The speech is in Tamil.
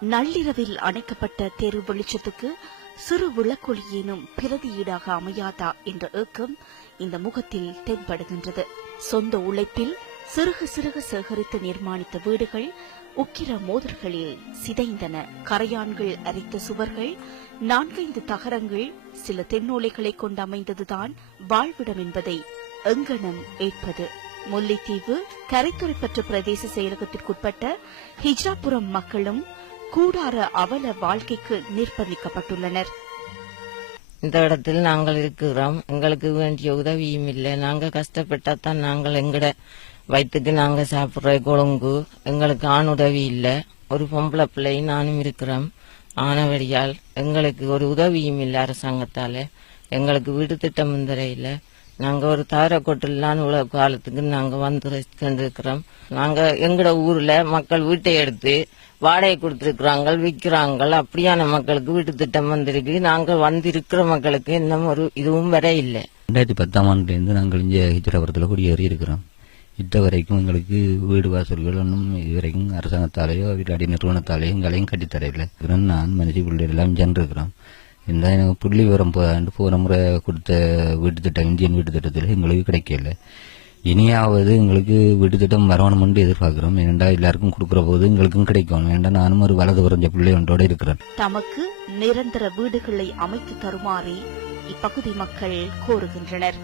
நள்ளிரவில் அணைக்கப்பட்ட தெரு வெளிச்சத்துக்கு சிறு விளக்கொளியேனும் பிரதியீடாக அமையாதா என்ற ஏக்கம் இந்த முகத்தில் தென்படுகின்றது. சொந்த உழைப்பில் சிறுக சிறுக சேகரித்து நிர்மாணித்த வீடுகள் உக்கிர மோதல்களில் சிதைந்தன. கரையான்கள் அரித்த சுவர்கள் நான்கைந்து தகரங்கள் சில தென்னோலைகளை கொண்டு அமைந்ததுதான் வாழ்விடம் என்பதை எங்கனம் ஏற்பது. முல்லைத்தீவு கரைத்துறைப்பற்ற பிரதேச செயலகத்திற்குட்பட்ட ஹிஜ்ராபுரம் மக்களும் கூடார அவல வாழ்க்கைக்கு நிர்பந்திக்கப்பட்டுள்ளனர். இந்த இடத்தில் நாங்கள் இருக்கிறோம். எங்களுக்கு வேண்டிய உதவியும் இல்லை. நாங்கள் கஷ்டப்பட்டா தான் நாங்கள் எங்கட வயிற்றுக்கு நாங்கள் சாப்பிட்ற கொழுங்கு. எங்களுக்கு ஆண் உதவி இல்லை. ஒரு பொம்பளை பிள்ளையும் நானும் இருக்கிறோம். ஆனவடியால் எங்களுக்கு ஒரு உதவியும் இல்லை அரசாங்கத்தால். எங்களுக்கு வீடு திட்டம் இல்லை நாங்கள் ஒரு தாரக்கோட்டிலான உலக காலத்துக்கு நாங்கள் வந்து கொண்டிருக்கிறோம் நாங்கள் எங்களோட ஊரில் மக்கள் வீட்டை எடுத்து வாடகை கொடுத்துருக்குறாங்க விற்கிறாங்க அப்படியான மக்களுக்கு வீட்டு திட்டம் வந்திருக்கு. நாங்கள் வந்திருக்கிற மக்களுக்கு இன்னும் ஒரு இதுவும் வர இல்லை. ரெண்டாயிரத்தி பத்தாம் ஆண்டுலேருந்து நாங்கள் இங்கே ஹிஜ்ராபுரத்தில் குடியேறி இருக்கிறோம். இட்ட வரைக்கும் எங்களுக்கு வீடு வாசல்கள் ஒன்றும் இதுவரைக்கும் அரசாங்கத்தாலேயோ இல்லாடி நிறுவனத்தாலேயோ எங்களையும் கட்டித்தரையில் நான் மனுஷி பிள்ளைகள் எல்லாம் சென்றிருக்கிறோம். இருந்தால் எனக்கு புள்ளி விவரம் போதாண்டு போன முறை கொடுத்த வீட்டு திட்டம் இந்தியன் வீட்டு திட்டத்தில் எங்களுக்கு கிடைக்கல. இனியாவது எங்களுக்கு வீட்டு திட்டம் வரணும்னு எதிர்பார்க்கிறோம். ஏன்டா எல்லாருக்கும் கொடுக்குற போது எங்களுக்கும் கிடைக்கும். ஏன்டா நானும் ஒரு வலது குறைஞ்ச பிள்ளை ஒன்றோட இருக்கிறேன். தமக்கு நிரந்தர வீடுகளை அமைத்து தருமாறி இப்பகுதி மக்கள் கோருகின்றனர்.